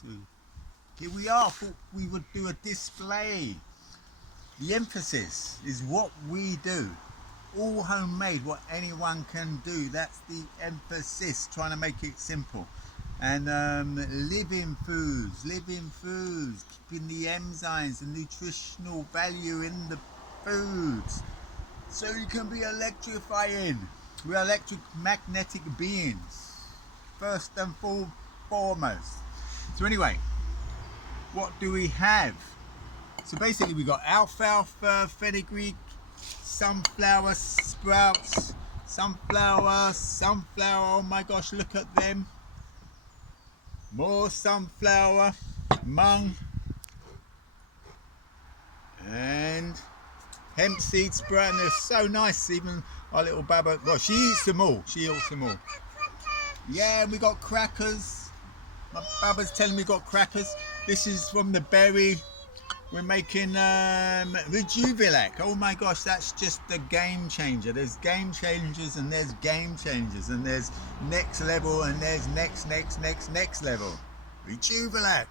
So here we are. Thought we would do a display. The emphasis is what we do. All homemade, what anyone can do. That's the emphasis, trying to make it simple. And living foods, keeping the enzymes, the nutritional value in the foods. So you can be electrifying. We're electromagnetic beings, first and foremost. So anyway, what do we have? So basically we got alfalfa, fenugreek, sunflower sprouts, sunflower, oh my gosh, look at them. More sunflower, mung, and hemp seed sprout, and they're so nice. Even our little Baba, well, she eats them all. Yeah, we got crackers. My Baba's telling me we got crackers. This is from the berry. We're making Rejuvilac. Oh my gosh, that's just a game changer. There's game changers and there's game changers, and there's next level and there's next level. Rejuvilac,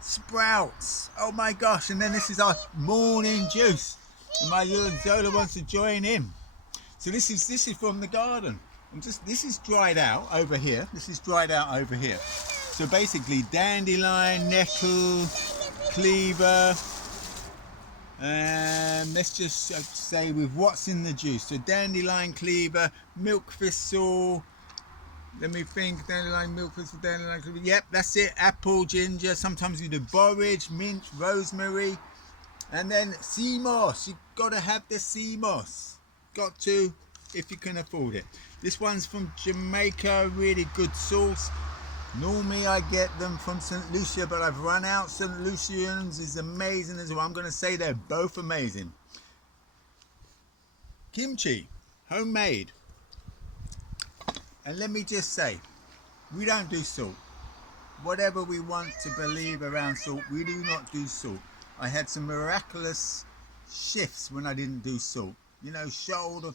sprouts. Oh my gosh, and then this is our morning juice. And my little Zola wants to join in. So this is from the garden. This is dried out over here. So basically dandelion, nettle, cleaver, and let's just say with what's in the juice. So dandelion, cleaver, milk thistle. Let me think. Dandelion, milk thistle, dandelion, cleaver. Yep, that's it. Apple, ginger. Sometimes you do borage, mint, rosemary, and then sea moss. You've got to have the sea moss. Got to, if you can afford it. This one's from Jamaica. Really good sauce. Normally I get them from St. Lucia, but I've run out. St. Lucian's is amazing as well. I'm going to say they're both amazing. Kimchi, homemade. And let me just say, we don't do salt. Whatever we want to believe around salt, we do not do salt. I had some miraculous shifts when I didn't do salt. You know, shoulder,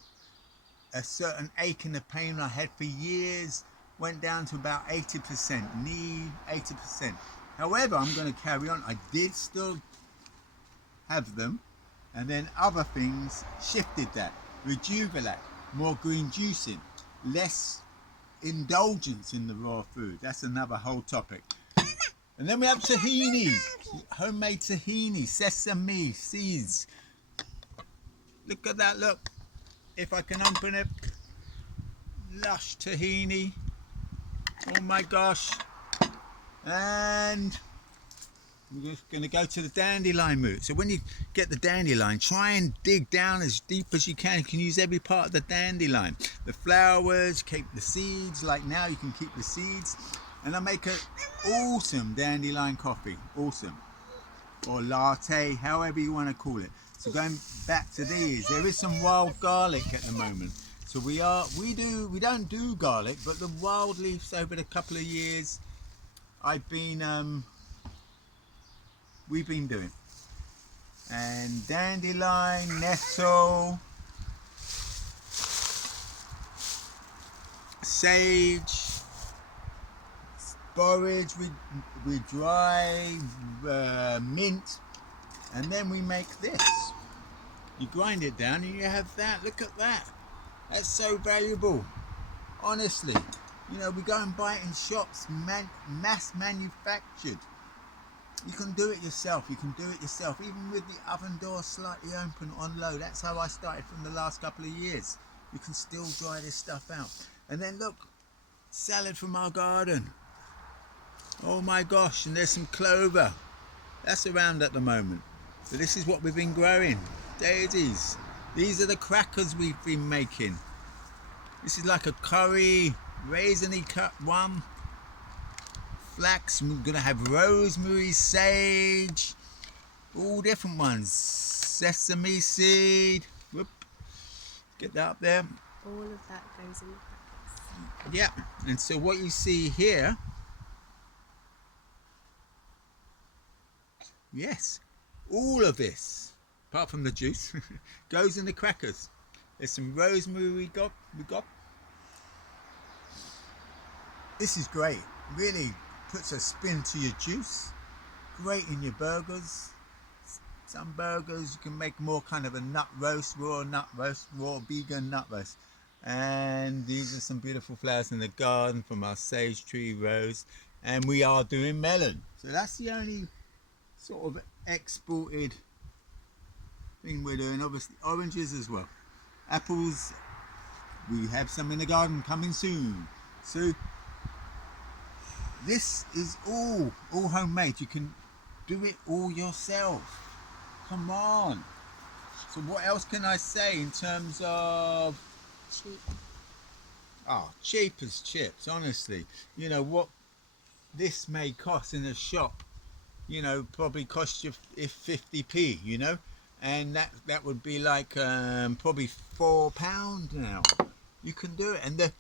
a certain ache and a pain I had for years. Went down to about 80%, knee 80%. However, I'm going to carry on. I did still have them, and then other things shifted that. Rejuvilac, more green juicing, less indulgence in the raw food. That's another whole topic. And then we have tahini, homemade tahini, sesame seeds. Look at that, look. If I can open it, lush tahini. Oh my gosh. And we're just going to go to the dandelion root. So when you get the dandelion, try and dig down as deep as you can. You can use every part of the dandelion. The flowers, keep the seeds. Like now you can keep the seeds. And I make an awesome dandelion coffee. Awesome. Or latte, however you want to call it. So going back to these, there is some wild garlic at the moment. So we don't do garlic, but the wild leaves over the couple of years we've been doing. And dandelion, nettle, sage, borage, we dry, mint, and then we make this. You grind it down and you have that. Look at that. That's so valuable, honestly. You know, we go and buy it in shops, mass manufactured. You can do it yourself, even with the oven door slightly open on low. That's how I started from the last couple of years. You can still dry this stuff out. And then look, salad from our garden. Oh my gosh, and there's some clover. That's around at the moment. So this is what we've been growing, daisies. These are the crackers we've been making. This is like a curry, raisiny cut one. Flax, we're gonna have rosemary, sage, all different ones. Sesame seed. Whoop. Get that up there. All of that goes in the crackers. Yeah, and so what you see here, yes, all of this, apart from the juice, goes in the crackers. There's some rosemary we got. This is great, really puts a spin to your juice. Great in your burgers. Some burgers you can make more kind of a raw vegan nut roast. And these are some beautiful flowers in the garden from our sage tree rose. And we are doing melon. So that's the only sort of exported thing we're doing. Obviously oranges as well. Apples, we have some in the garden coming soon. So this is all homemade. You can do it all yourself. Come on. So what else can I say in terms of Cheap. cheap as chips, honestly. You know what this may cost in a shop, probably cost you if 50p, and that would be like probably £4 now. You can do it, and the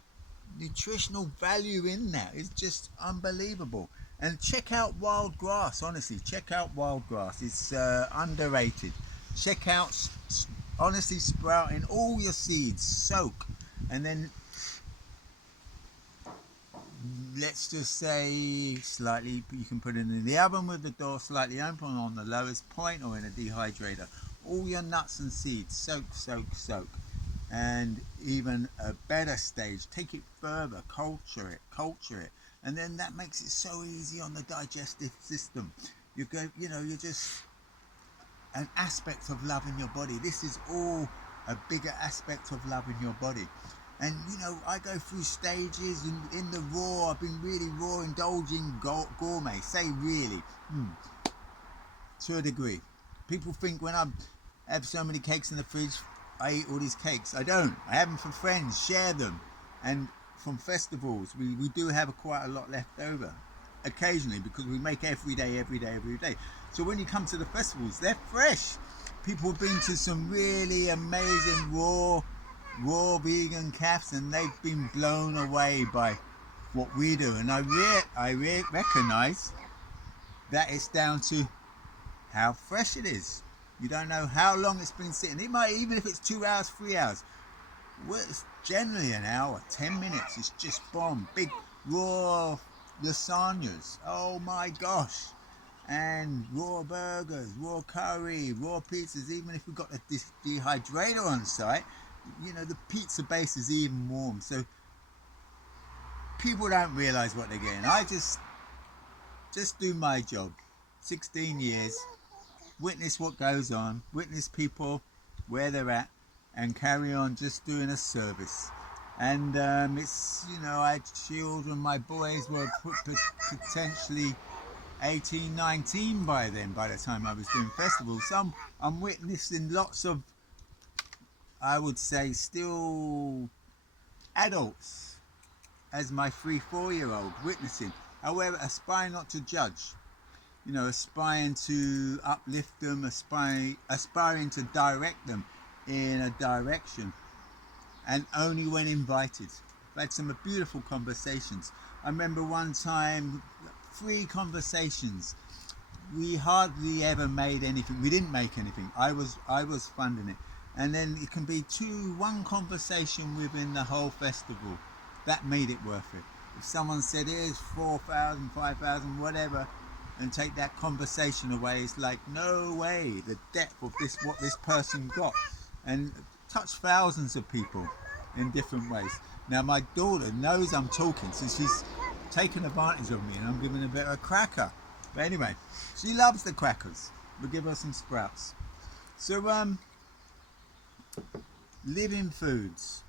nutritional value in that is just unbelievable. And check out wild grass, honestly, check out wild grass. It's underrated. Check out honestly sprouting all your seeds, soak, and then let's just say slightly, you can put it in the oven with the door slightly open on the lowest point, or in a dehydrator. All your nuts and seeds, soak. And even a better stage, take it further, culture it, and then that makes it so easy on the digestive system. You're just an aspect of love in your body. This is all a bigger aspect of love in your body. And I go through stages in the raw. I've been really raw, indulging gourmet. Say really, to a degree. People think when I have so many cakes in the fridge, I eat all these cakes. I don't. I have them for friends, share them, and from festivals, we do have quite a lot left over, occasionally, because we make every day. So when you come to the festivals, they're fresh. People have been to some really amazing raw vegan cafes, and they've been blown away by what we do. And I recognise that it's down to how fresh it is. You don't know how long it's been sitting. It might, even if it's 2 hours, 3 hours. Well, it's generally an hour, 10 minutes. It's just bomb. Big raw lasagnas. Oh my gosh. And raw burgers, raw curry, raw pizzas. Even if we've got a dehydrator on site, the pizza base is even warm. So people don't realise what they're getting. I just do my job. 16 years. Witness what goes on, witness people where they're at, and carry on just doing a service. And it's, I had children, my boys were potentially 18, 19 by the time I was doing festivals. So I'm witnessing lots of, I would say, still adults as my 3-4-year-old witnessing. However, aspire not to judge. Aspiring to uplift them, aspiring to direct them in a direction, and only when invited. I've had some beautiful conversations. I remember one time, 3 conversations. We hardly ever made anything. We didn't make anything. I was funding it, and then it can be 1 conversation within the whole festival. That made it worth it. If someone said, "Here's 4,000, 5,000, whatever," and take that conversation away, it's like, no way, the depth of what this person got, and touch thousands of people in different ways. Now my daughter knows I'm talking, so she's taken advantage of me, and I'm giving a bit of a cracker. But anyway, she loves the crackers. We'll give her some sprouts. So living foods,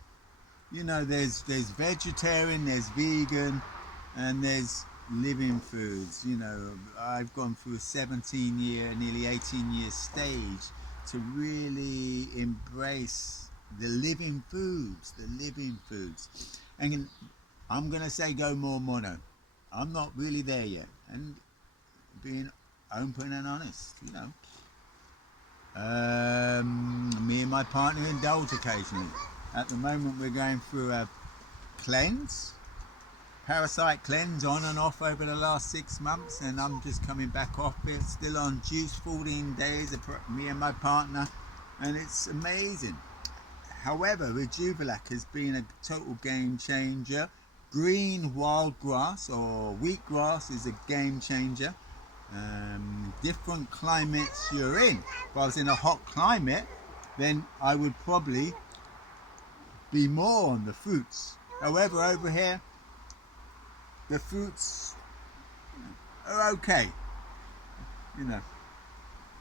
there's vegetarian, there's vegan, and there's living foods. I've gone through a 17-year, nearly 18-year stage to really embrace the living foods. And I'm going to say go more mono. I'm not really there yet. And being open and honest, me and my partner indulge occasionally. At the moment, we're going through a parasite cleanse on and off over the last 6 months, and I'm just coming back off it, still on juice, 14 days, me and my partner, and it's amazing. However, Rejuvelac has been a total game changer. green wild grass or wheatgrass is a game changer. Different climates you're in. If I was in a hot climate, then I would probably be more on the fruits. However, over here, the fruits are okay. You know,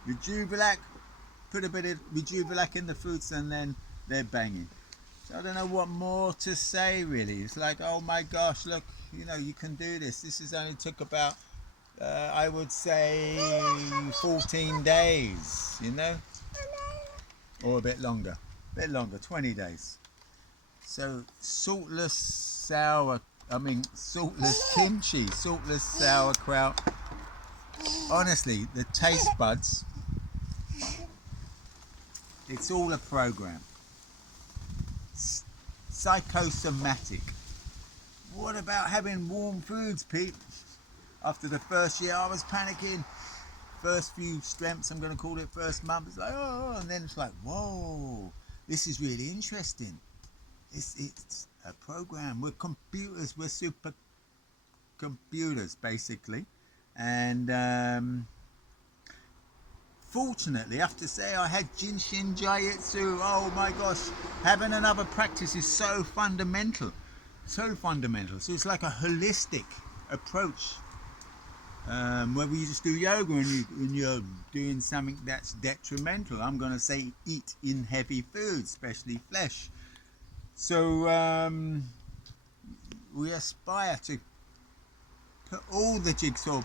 Rejuvelac, put a bit of Rejuvelac in the fruits and then they're banging. So I don't know what more to say really. It's like, oh my gosh, look, you know, you can do this. This has only took about, I would say 14 days, you know, or a bit longer, 20 days. So saltless kimchi, saltless sauerkraut. Honestly, the taste buds, it's all a program. Psychosomatic. What about having warm foods, Pete? After the first year, I was panicking. First few strengths, I'm going to call it, first month, it's like, oh, and then it's like, whoa, this is really interesting. It's a program. We're computers. We're super computers, basically. And fortunately, I have to say, I had Jinshin Jiu-Jitsu. Oh my gosh, having another practice is so fundamental. So fundamental. So it's like a holistic approach. Whether you just do yoga and you're doing something that's detrimental, I'm going to say eat in heavy foods, especially flesh. So we aspire to put all the jigsaw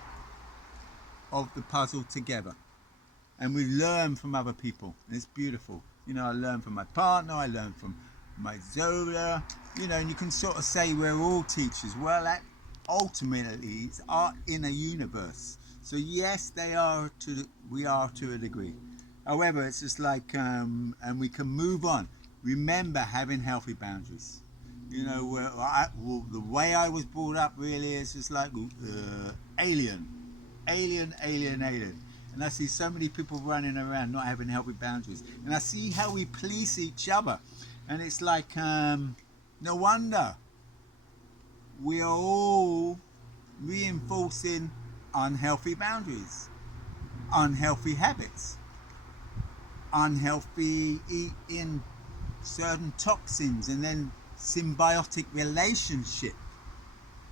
of the puzzle together, and we learn from other people. And it's beautiful. You know, I learn from my partner, I learn from my Zola, you know, and you can sort of say we're all teachers. Well, ultimately, it's our inner universe. So yes, we are to a degree. However, it's just like, and we can move on. Remember having healthy boundaries. You know, the way I was brought up really is just like alien. And I see so many people running around not having healthy boundaries. And I see how we police each other. And it's like, no wonder we are all reinforcing unhealthy boundaries, unhealthy habits, unhealthy eating certain toxins, and then symbiotic relationship,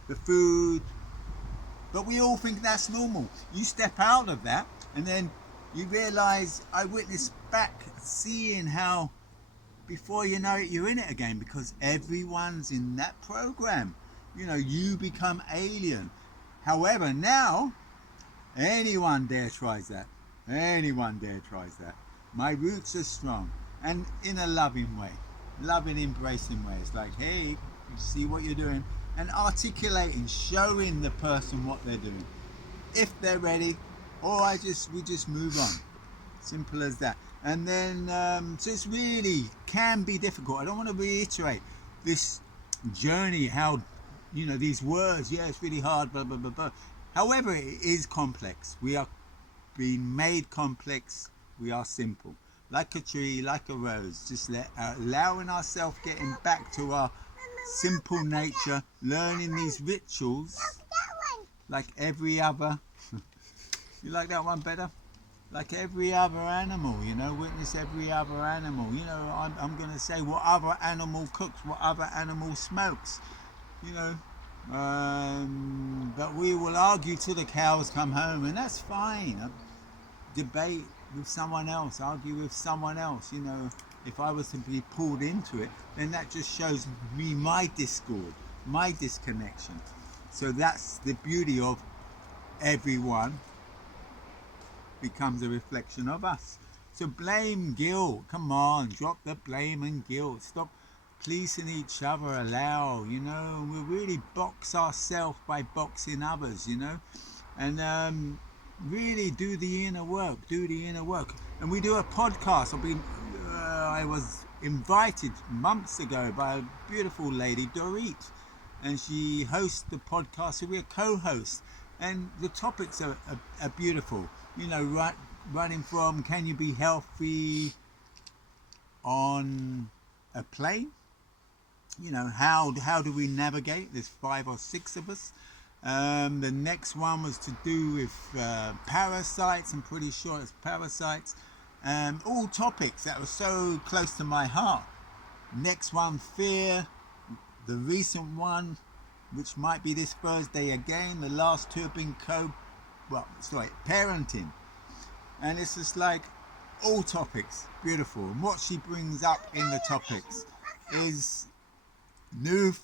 the food. But we all think that's normal. You step out of that and then you realize, I witnessed back seeing how before you know it, you're in it again, because everyone's in that program. You know, you become alien. However, now anyone dare tries that. Anyone dare tries that. My roots are strong, and in a loving way, loving, embracing way. It's like, hey, you see what you're doing, and articulating, showing the person what they're doing, if they're ready, or we just move on. Simple as that. And then, so it's really can be difficult. I don't want to reiterate this journey, how, you know, these words, yeah, it's really hard, blah, blah, blah, blah. However, it is complex. We are being made complex. We are simple. Like a tree, like a rose. Just allowing ourselves getting back to our simple nature, learning these rituals like every other. You like that one better? Like every other animal, you know, witness every other animal. You know, I'm going to say what other animal cooks, what other animal smokes, you know. But we will argue till the cows come home, and that's fine. Debate with someone else, argue with someone else, you know. If I was to be pulled into it, then that just shows me my discord, my disconnection. So that's the beauty of everyone becomes a reflection of us. So blame, guilt, come on, drop the blame and guilt. Stop policing each other, allow, you know, we really box ourselves by boxing others, you know, and really do the inner work, And we do a podcast. I was invited months ago by a beautiful lady, Dorit, and she hosts the podcast, so we're co-hosts, and the topics are beautiful. You know, running from, can you be healthy on a plane? you know, how do we navigate? There's 5 or 6 of us. The next one was to do with parasites. I'm pretty sure it's parasites. All topics that were so close to my heart. Next one, fear. The recent one, which might be this Thursday again. The last 2 have been parenting. And it's just like all topics, beautiful. And what she brings up in the topics is new,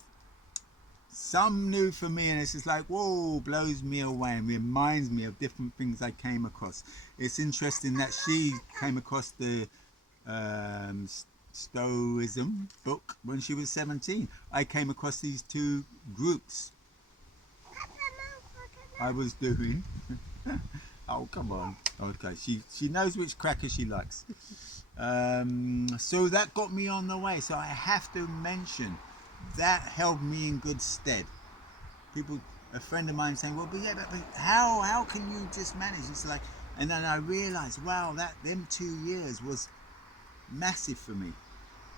some new for me, and it's just like, whoa, blows me away and reminds me of different things I came across. It's interesting that she came across the Stoicism book when she was 17. I came across these 2 groups I was doing. Oh, come on. Okay, she knows which cracker she likes. So that got me on the way. So I have to mention that held me in good stead. People, a friend of mine saying, well, but how can you just manage? It's like, and then I realized, wow, them 2 years was massive for me.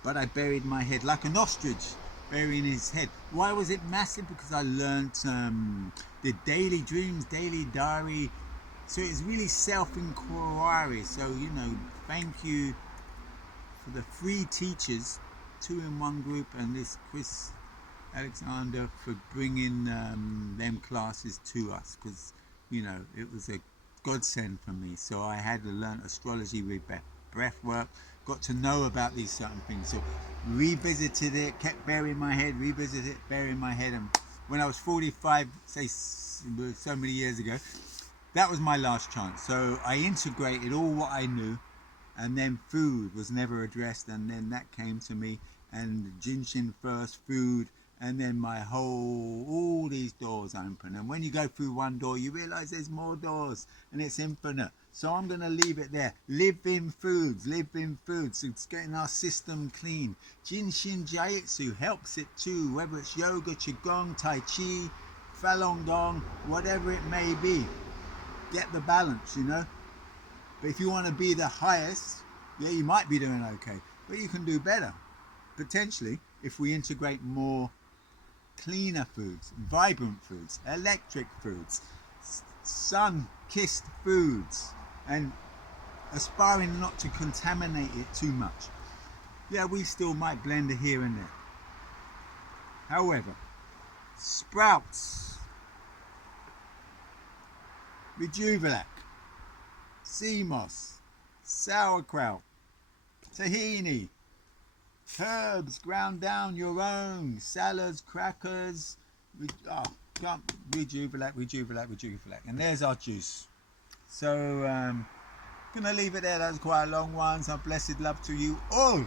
But I buried my head like an ostrich burying his head. Why was it massive? Because I learned the daily dreams, daily diary. So it's really self-inquiry. So, you know, thank you for the 3 teachers, 2 in one group, and this Chris Alexander for bringing them classes to us, because, you know, it was a godsend for me. So I had to learn astrology with breath work, got to know about these certain things. So revisited it, kept burying my head, revisited it, burying my head. And when I was 45, say so many years ago, that was my last chance. So I integrated all what I knew, and then food was never addressed, and then that came to me, and Jinshin first, food, and then all these doors open. And when you go through one door, you realize there's more doors, and it's infinite. So I'm going to leave it there. Live in foods. So it's getting our system clean. Jinshin Jiaitsu helps it too, whether it's yoga, qigong, tai chi, falun gong, whatever it may be. Get the balance, you know. But if you want to be the highest, yeah, you might be doing okay, but you can do better, potentially, if we integrate more cleaner foods, vibrant foods, electric foods, sun-kissed foods, and aspiring not to contaminate it too much. Yeah, we still might blend it here and there. However, sprouts, Rejuvilac, sea moss, sauerkraut, tahini, herbs ground down your own, salads, crackers, Rejuvilac, and there's our juice. So gonna leave it there. That was quite a long one. So blessed love to you all.